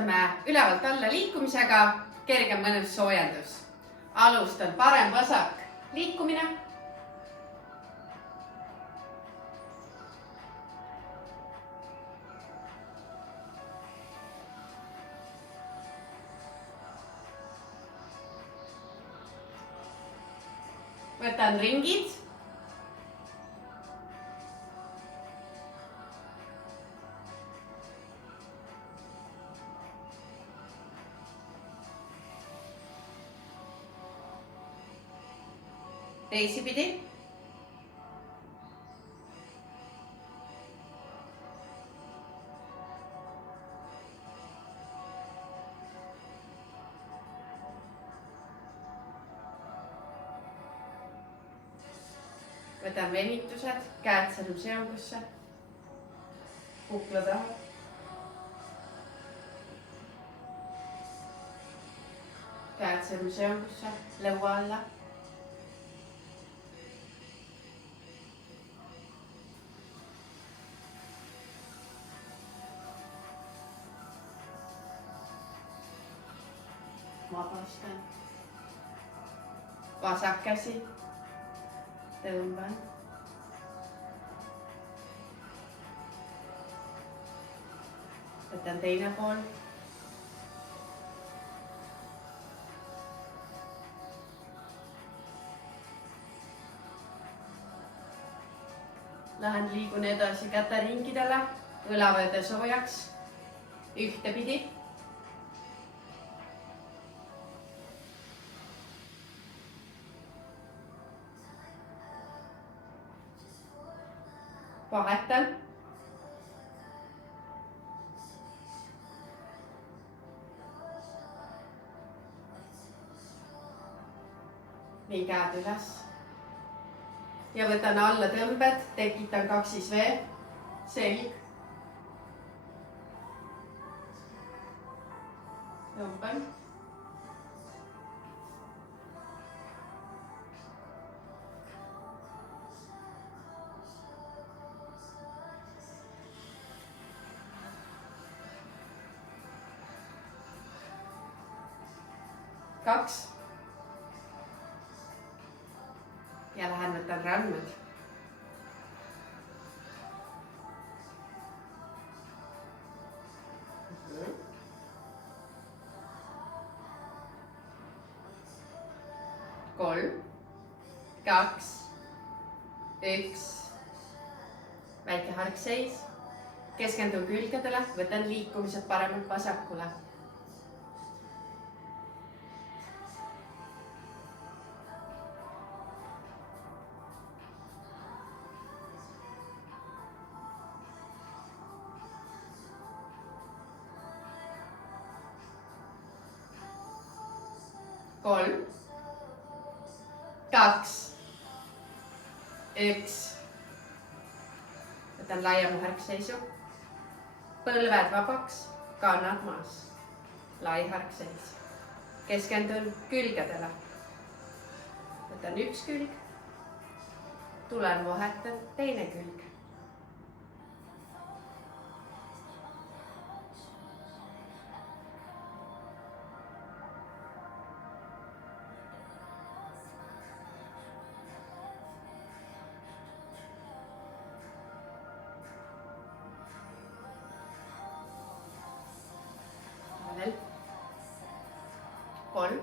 alustame ülevalt alla liikumisega, kergem mõnus soojendus. Alustan parem-vasak liikumine. Võtan ringid. Teisipidi. Võtan venitused, käed sõrmseongusse, kukla taha. Käed sõrmseongusse, lõua alla. Vabastan. Vasak käsi. Tõmban. Võtan teine pool. Lähen liigun edasi käteringidele, õlavööde soojaks, ühtepidi. Vahetan. Nii käed üles. Ja võtan alla tõmbed, tekitan kaksisvee, selg. Tõmban. Kaks. Ja lähen võtan randmed. Kolm, kaks, üks. Väike hargseis. Keskendun külgedele, võtan liikumised paremalt vasakule. Kolm, kaks, üks. Võtan laiema hargseisu. Põlved vabaks, kannad maas. Lai hargseis. Keskendun külgedele. Võtan üks külg. Tulen vahetan teine külg. Kolm.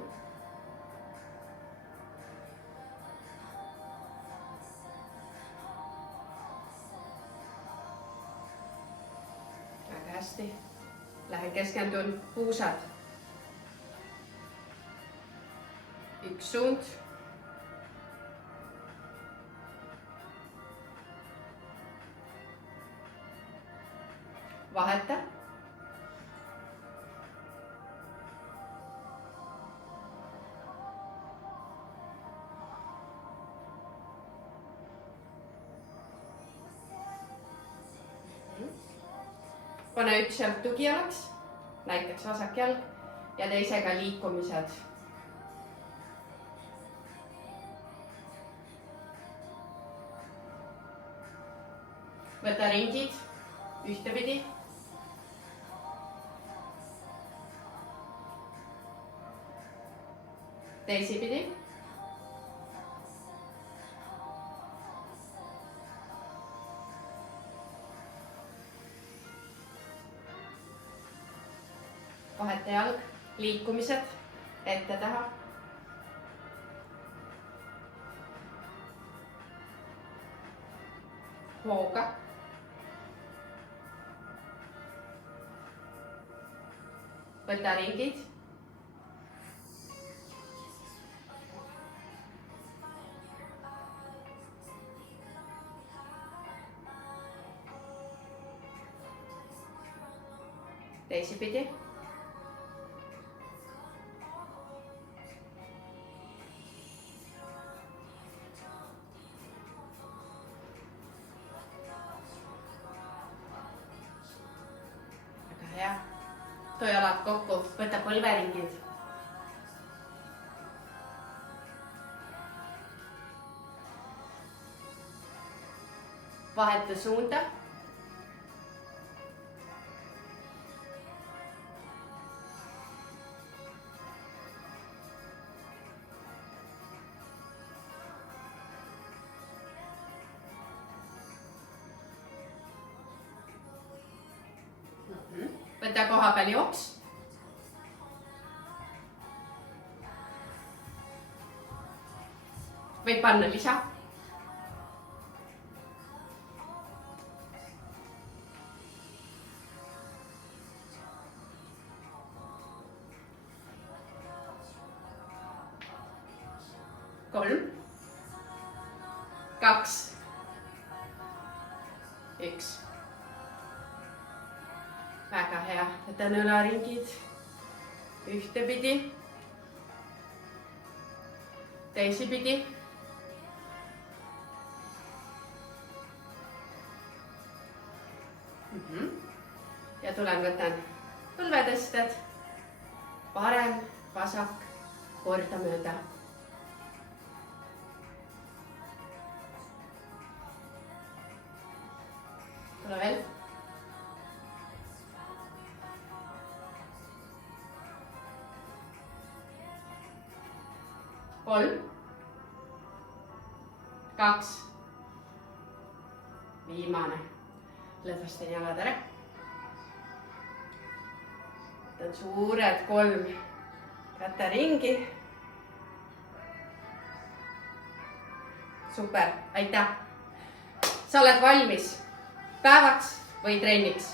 Väga hästi. Lähen keskendun puusad. Üks suund. Vaheta. Pane üks jalg tugijalaks, näiteks vasak jalg ja teisega liikumised. Võta ringid ühtepidi. teisipidi. Vaheta jalg, liikumised ette-taha. Hooga. Võta ringid. Teisipidi. Väga hea. Too jalad kokku, võta põlveringid. Vaheta suunda. Võta koha peal jooks. Võid panna lisa. Kolm, 2, 1. Väga hea, võtan õlaringid ühtepidi, teisipidi. Ja tulen võtan põlvetõsted, parem, vasak, kordamööda. Tule veel. Kolm, 2, viimane. Lõdvestan jalad ära. Võtan suured 3 käteringi. Super, aitäh! Sa oled valmis päevaks või trenniks?